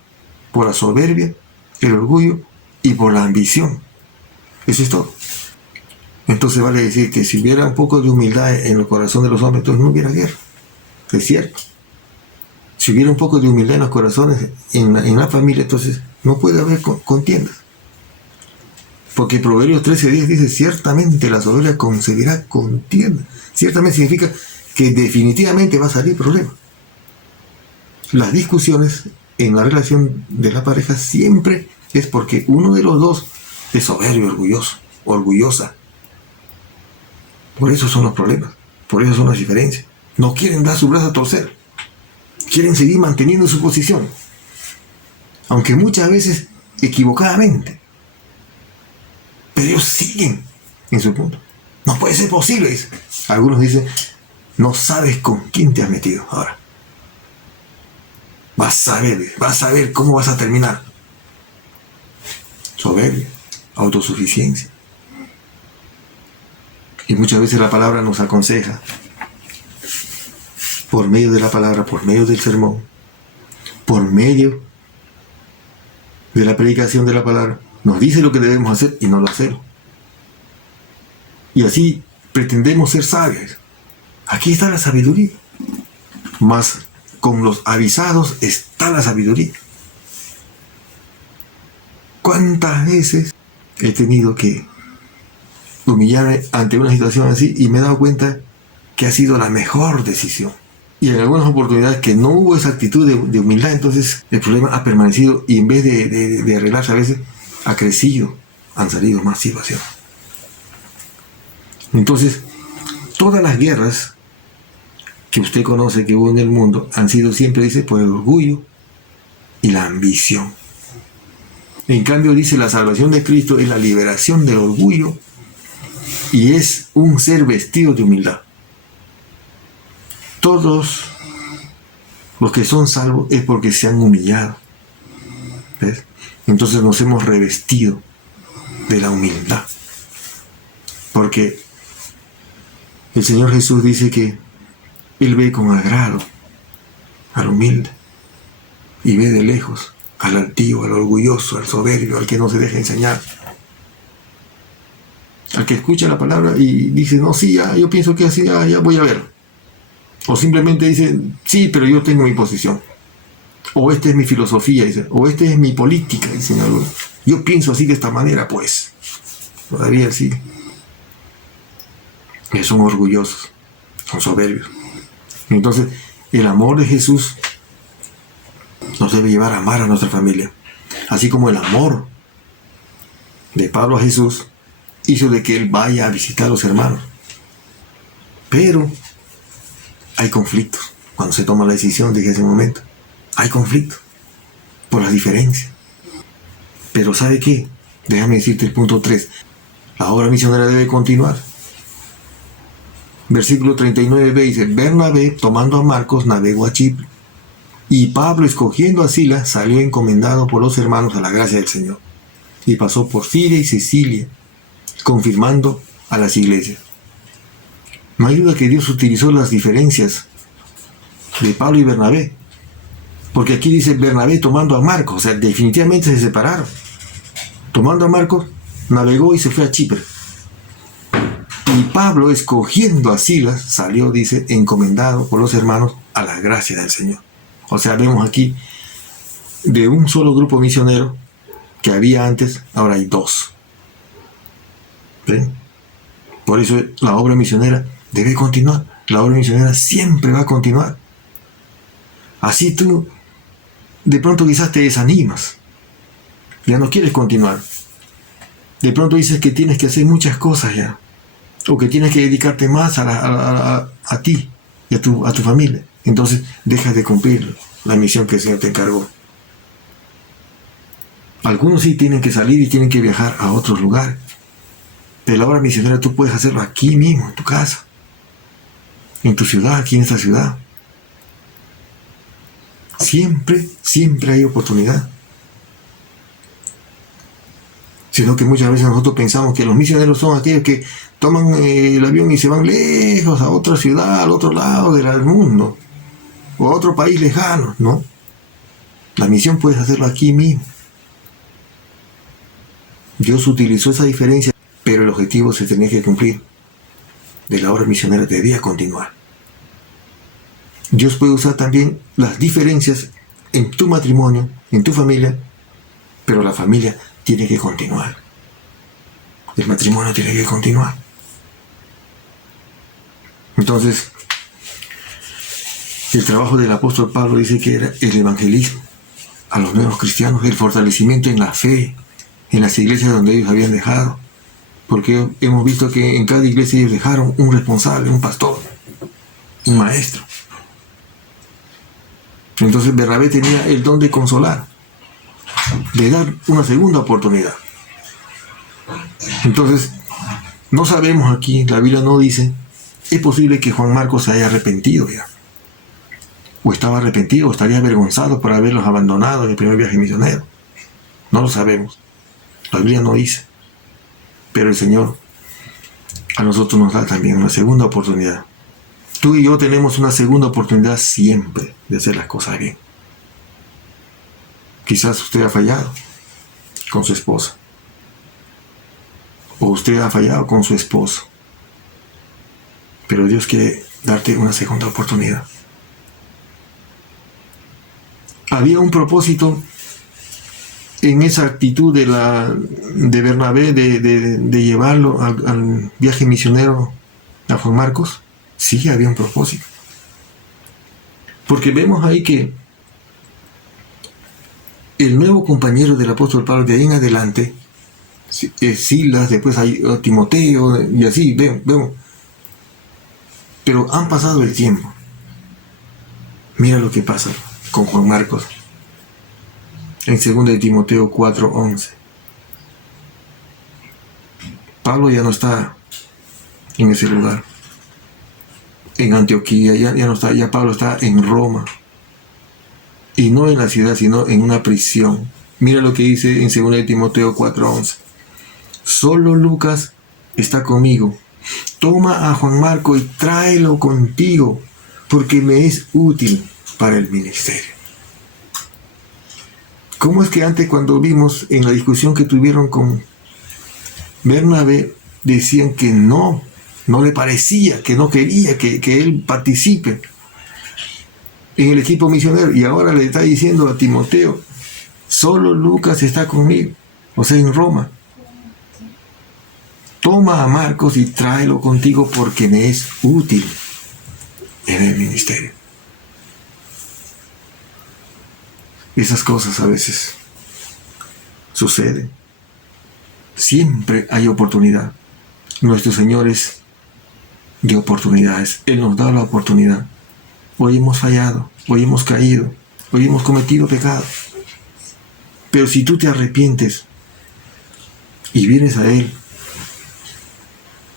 Por la soberbia, el orgullo y por la ambición. Eso es todo. Entonces vale decir que si hubiera un poco de humildad en el corazón de los hombres, entonces no hubiera guerra. Es cierto. Si hubiera un poco de humildad en los corazones, en la familia, entonces no puede haber contiendas. Porque Proverbios 13:10 dice, ciertamente la soberbia concebirá contienda. Ciertamente significa que definitivamente va a salir problema. Las discusiones en la relación de la pareja siempre es porque uno de los dos es soberbio, orgulloso, orgullosa. Por eso son los problemas, por eso son las diferencias. No quieren dar su brazo a torcer, quieren seguir manteniendo su posición, aunque muchas veces equivocadamente, pero ellos siguen en su punto. No puede ser posible, dice. Algunos dicen, no sabes con quién te has metido ahora. Vas a ver cómo vas a terminar. Soberbia, autosuficiencia. Y muchas veces la palabra nos aconseja, por medio de la palabra, por medio del sermón, por medio de la predicación de la palabra, nos dice lo que debemos hacer y no lo hacemos. Y así pretendemos ser sabios. Aquí está la sabiduría. Mas con los avisados está la sabiduría. ¿Cuántas veces he tenido que humillarme ante una situación así y me he dado cuenta que ha sido la mejor decisión? Y en algunas oportunidades que no hubo esa actitud de humildad, entonces el problema ha permanecido y en vez de arreglarse a veces ha crecido, han salido más situaciones. Entonces, todas las guerras que usted conoce que hubo en el mundo han sido siempre, dice, por el orgullo y la ambición. En cambio, dice, la salvación de Cristo es la liberación del orgullo y es un ser vestido de humildad. Todos los que son salvos es porque se han humillado. ¿Ves? Entonces nos hemos revestido de la humildad. Porque el Señor Jesús dice que Él ve con agrado al humilde y ve de lejos al altivo, al orgulloso, al soberbio, al que no se deja enseñar. Al que escucha la palabra y dice, no, sí, ya, yo pienso que así, ya voy a ver. O simplemente dice, sí, pero yo tengo mi posición. O esta es mi filosofía, dice, o esta es mi política, dicen algunos. Yo pienso así de esta manera, pues. Todavía sí. Que son orgullosos, son soberbios. Entonces, el amor de Jesús nos debe llevar a amar a nuestra familia. Así como el amor de Pablo a Jesús hizo de que él vaya a visitar a los hermanos. Pero hay conflictos. Cuando se toma la decisión de ese momento, hay conflictos por las diferencias. Pero ¿sabe qué? Déjame decirte el punto 3. La obra misionera debe continuar. Versículo 39b dice, Bernabé, tomando a Marcos, navegó a Chipre. Y Pablo, escogiendo a Silas, salió encomendado por los hermanos a la gracia del Señor. Y pasó por Siria y Sicilia, confirmando a las iglesias. No hay duda que Dios utilizó las diferencias de Pablo y Bernabé. Porque aquí dice Bernabé tomando a Marcos, o sea, definitivamente se separaron. Tomando a Marcos navegó y se fue a Chipre. Y Pablo, escogiendo a Silas, salió, dice, encomendado por los hermanos a la gracia del Señor. O sea, vemos aquí de un solo grupo misionero que había antes, ahora hay dos. ¿Ven? Por eso la obra misionera debe continuar. La obra misionera siempre va a continuar. Así tú, de pronto quizás te desanimas. Ya no quieres continuar. De pronto dices que tienes que hacer muchas cosas ya. O que tienes que dedicarte más a ti y a tu familia. Entonces dejas de cumplir la misión que el Señor te encargó. Algunos sí tienen que salir y tienen que viajar a otros lugares. Pero la obra misionera tú puedes hacerlo aquí mismo, en tu casa. En tu ciudad, aquí en esta ciudad. Siempre hay oportunidad. Sino que muchas veces nosotros pensamos que los misioneros son aquellos que toman el avión y se van lejos a otra ciudad, al otro lado del mundo, o a otro país lejano, ¿no? La misión puedes hacerlo aquí mismo. Dios utilizó esa diferencia, pero el objetivo se tenía que cumplir. De la obra misionera debía continuar. Dios puede usar también las diferencias en tu matrimonio, en tu familia, pero la familia tiene que continuar. El matrimonio tiene que continuar. Entonces, el trabajo del apóstol Pablo dice que era el evangelismo a los nuevos cristianos, el fortalecimiento en la fe, en las iglesias donde ellos habían dejado. Porque hemos visto que en cada iglesia ellos dejaron un responsable, un pastor, un maestro. Entonces Bernabé tenía el don de consolar, de dar una segunda oportunidad. Entonces, no sabemos aquí, la Biblia no dice, es posible que Juan Marcos se haya arrepentido ya. O estaba arrepentido, o estaría avergonzado por haberlos abandonado en el primer viaje misionero. No lo sabemos. La Biblia no dice. Pero el Señor a nosotros nos da también una segunda oportunidad. Tú y yo tenemos una segunda oportunidad siempre de hacer las cosas bien. Quizás usted ha fallado con su esposa. O usted ha fallado con su esposo. Pero Dios quiere darte una segunda oportunidad. Había un propósito en esa actitud de Bernabé de llevarlo al viaje misionero a Juan Marcos. Sí, había un propósito. Porque vemos ahí que el nuevo compañero del apóstol Pablo de ahí en adelante, Silas, después hay Timoteo, y así, vemos. Pero han pasado el tiempo. Mira lo que pasa con Juan Marcos. En 2 de Timoteo 4:11. Pablo ya no está en ese lugar. En Antioquía, ya no está, ya Pablo está en Roma. Y no en la ciudad, sino en una prisión. Mira lo que dice en 2 de Timoteo 4:11. Solo Lucas está conmigo. Toma a Juan Marco y tráelo contigo, porque me es útil para el ministerio. ¿Cómo es que antes, cuando vimos en la discusión que tuvieron con Bernabé, decían que no le parecía, que no quería que él participe en el equipo misionero? Y ahora le está diciendo a Timoteo, solo Lucas está conmigo, o sea, en Roma. Toma a Marcos y tráelo contigo porque me es útil en el ministerio. Esas cosas a veces suceden. Siempre hay oportunidad. Nuestro Señor es de oportunidades. Él nos da la oportunidad. Hoy hemos fallado, hoy hemos caído, hoy hemos cometido pecado. Pero si tú te arrepientes y vienes a Él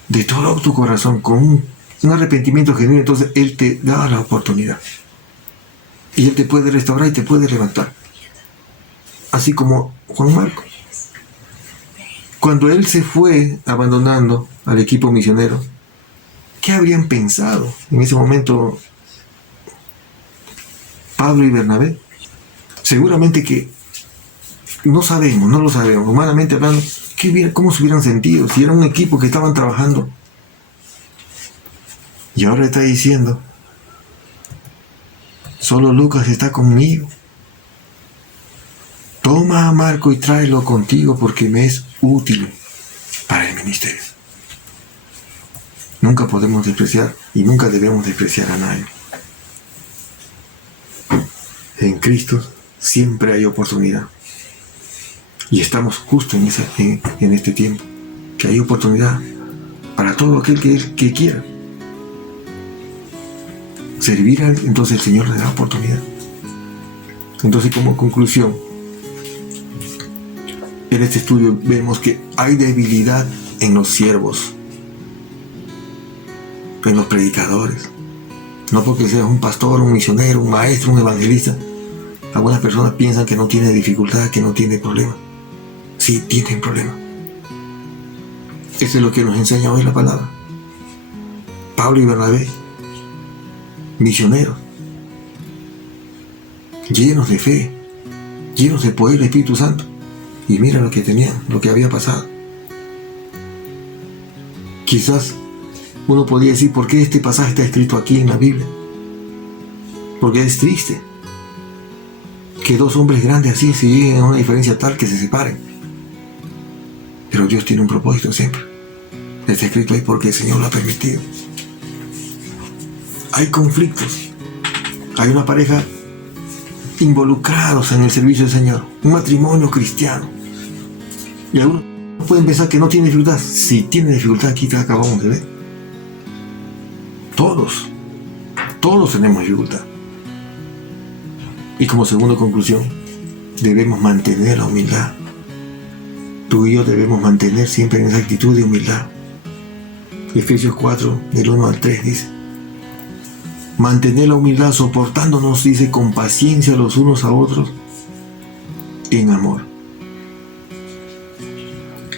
de todo tu corazón con un arrepentimiento genuino, entonces Él te da la oportunidad. Y Él te puede restaurar y te puede levantar. Así como Juan Marcos. Cuando él se fue abandonando al equipo misionero, ¿qué habrían pensado en ese momento Pablo y Bernabé? Seguramente que no lo sabemos, humanamente hablando, ¿Cómo se hubieran sentido si era un equipo que estaban trabajando? Y ahora está diciendo, solo Lucas está conmigo. Toma a Marco y tráelo contigo porque me es útil para el ministerio. Nunca podemos despreciar y nunca debemos despreciar a nadie. En Cristo siempre hay oportunidad. Y estamos justo en este tiempo, que hay oportunidad para todo aquel que quiera. Servir, entonces el Señor le da oportunidad. Entonces, como conclusión, en este estudio vemos que hay debilidad en los siervos, en los predicadores. No porque seas un pastor, un misionero, un maestro, un evangelista. Algunas personas piensan que no tiene dificultad, que no tiene problema. Sí, tienen problema. Eso es lo que nos enseña hoy la palabra. Pablo y Bernabé, misioneros, llenos de fe, llenos de poder del Espíritu Santo. Y mira lo que tenían, lo que había pasado. Quizás uno podría decir, ¿por qué este pasaje está escrito aquí en la Biblia? Porque es triste que dos hombres grandes así se lleguen a una diferencia tal que se separen. Pero Dios tiene un propósito siempre. Está escrito ahí porque el Señor lo ha permitido. Hay conflictos. Hay una pareja involucrados en el servicio del Señor. Un matrimonio cristiano. Y algunos pueden pensar que no tiene dificultad. Si tiene dificultad, aquí te acabamos de ver. Todos tenemos dificultad. Y como segunda conclusión, debemos mantener la humildad. Tú y yo debemos mantener siempre en esa actitud de humildad. Efesios 4, del 1 al 3 dice, mantener la humildad soportándonos, dice, con paciencia los unos a otros, en amor.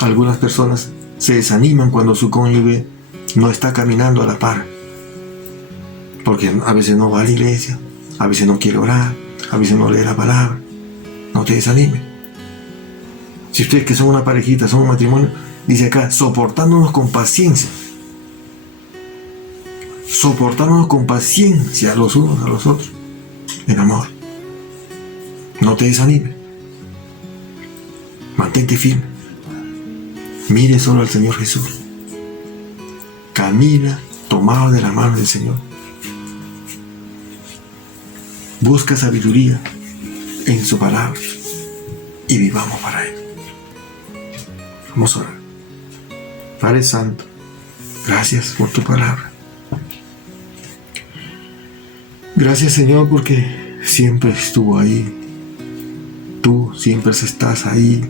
Algunas personas se desaniman cuando su cónyuge no está caminando a la par, porque a veces no va a la iglesia, a veces no quiere orar, a veces no lee la palabra. No te desanimes. Si ustedes que son una parejita, son un matrimonio, dice acá, soportándonos con paciencia. Soportándonos con paciencia los unos a los otros, en amor. No te desanimes. Mantente firme. Mire solo al Señor Jesús. Camina tomado de la mano del Señor. Busca sabiduría en su palabra y vivamos para Él. Vamos a orar. Padre Santo, gracias por tu palabra. Gracias, Señor, porque siempre estuvo ahí. Tú siempre estás ahí.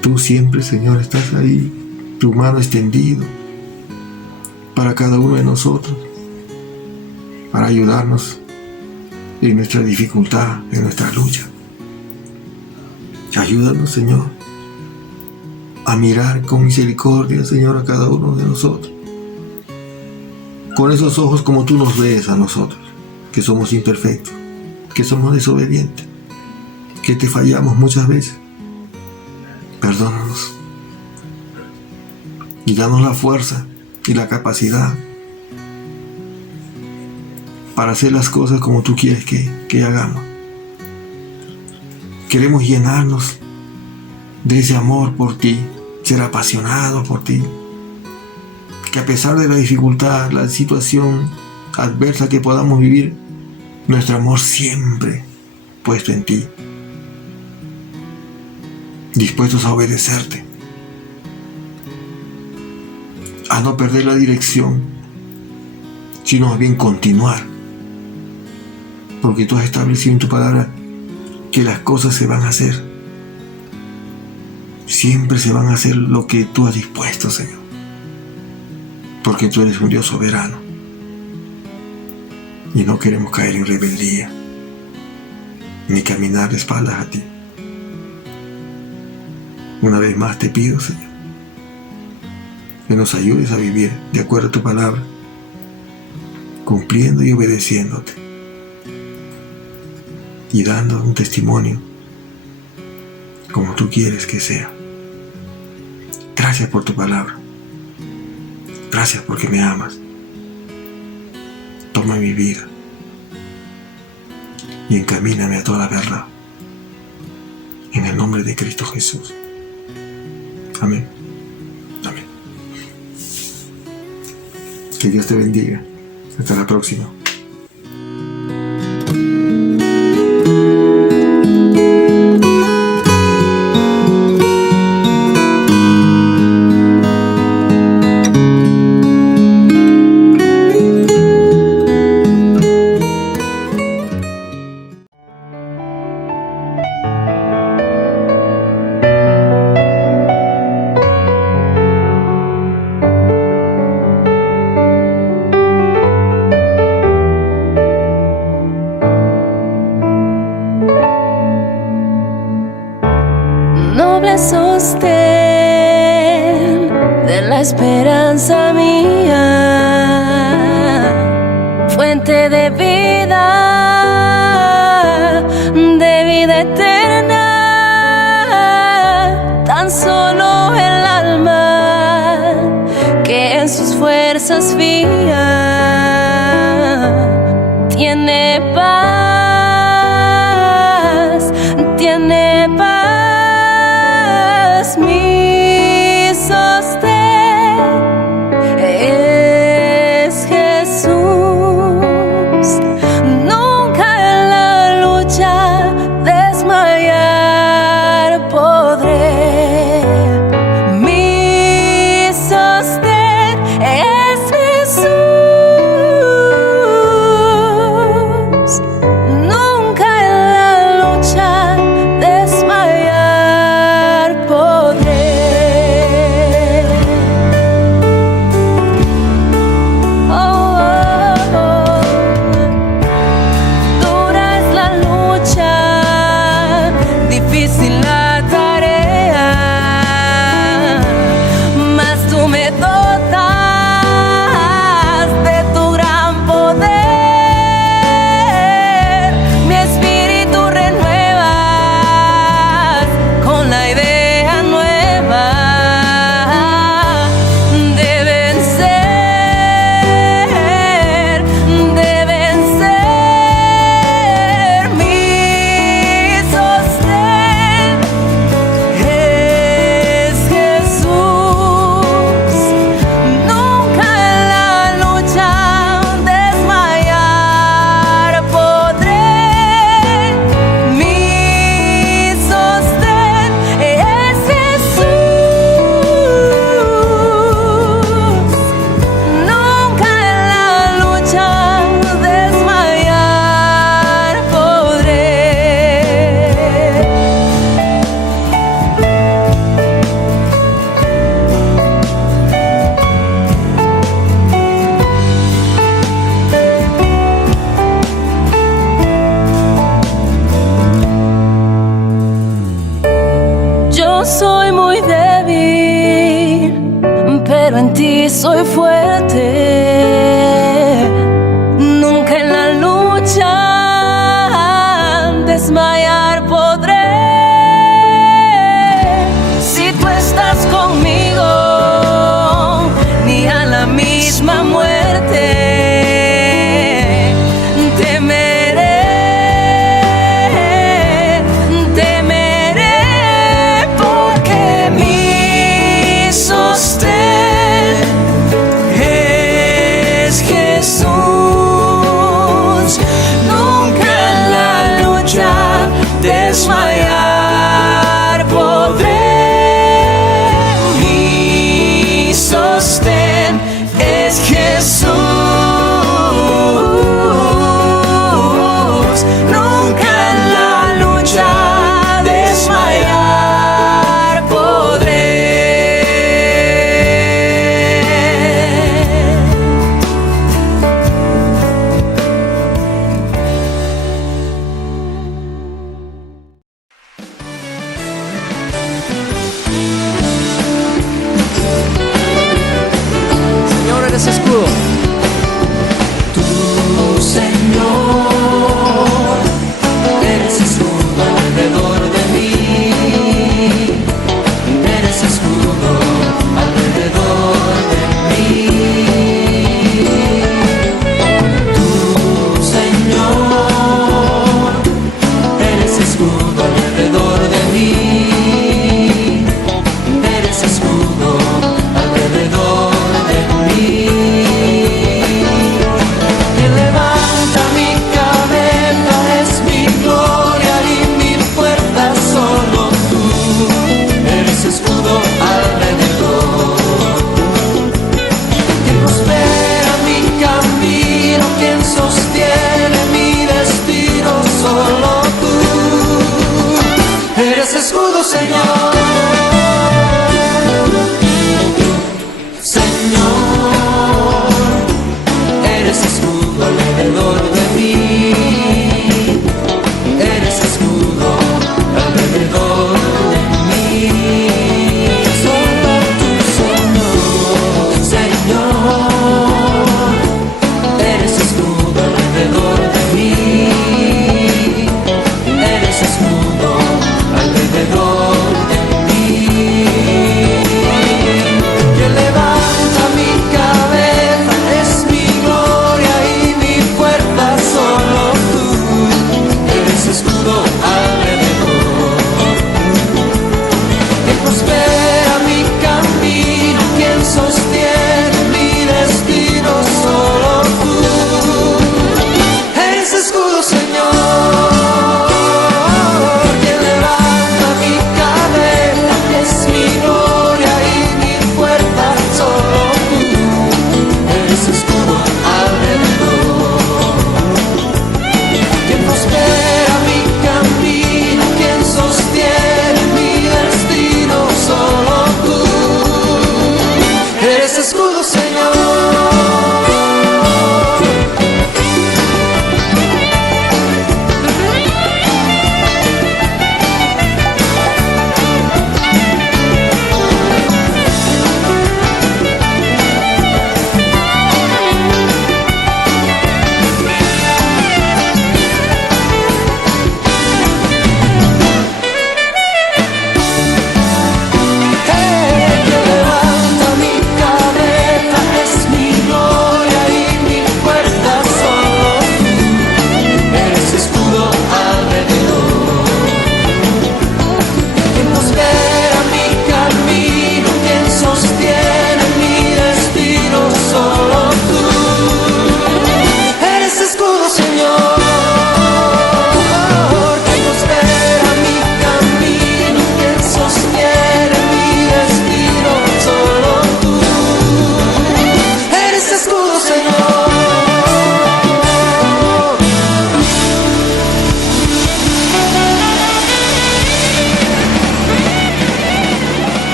Tú siempre, Señor, estás ahí. Tu mano extendida para cada uno de nosotros, para ayudarnos en nuestra dificultad, en nuestra lucha. Ayúdanos, Señor, a mirar con misericordia, Señor, a cada uno de nosotros. Con esos ojos como tú nos ves a nosotros, que somos imperfectos, que somos desobedientes, que te fallamos muchas veces. Perdónanos y danos la fuerza y la capacidad para hacer las cosas como tú quieres que hagamos. Queremos llenarnos de ese amor por ti, ser apasionados por ti. Que a pesar de la dificultad, la situación adversa que podamos vivir, nuestro amor siempre puesto en ti. Dispuestos a obedecerte. A no perder la dirección, sino más bien continuar. Porque tú has establecido en tu palabra que las cosas se van a hacer. Siempre se van a hacer lo que tú has dispuesto, Señor. Porque tú eres un Dios soberano. Y no queremos caer en rebeldía, ni caminar de espaldas a ti. Una vez más te pido, Señor, que nos ayudes a vivir de acuerdo a tu palabra, cumpliendo y obedeciéndote, y dando un testimonio como tú quieres que sea. Gracias por tu palabra. Gracias porque me amas. Toma mi vida y encamíname a toda la verdad. En el nombre de Cristo Jesús. Amén. Amén. Que Dios te bendiga. Hasta la próxima. Noble sostén de la esperanza mía, fuente de vida eterna, tan solo el alma que en sus fuerzas fía tiene paz, tiene paz. Mi sostén es Jesús. Nunca en la lucha desmayar podré. Mi sostén es Jesús. Nunca en la lucha desmayar podré. Oh, oh, oh. Dura es la lucha, difícil la tarea, mas tú me dotas de tu gran poder. Mi espíritu renuevas con la idea nueva de vencer, de vencer. Mi sostén es Jesús. Nunca en la lucha desmayar podré. Mi sostén es Jesús. Nunca en la lucha desmayar podré. Yo soy muy débil, pero en ti soy fuerte.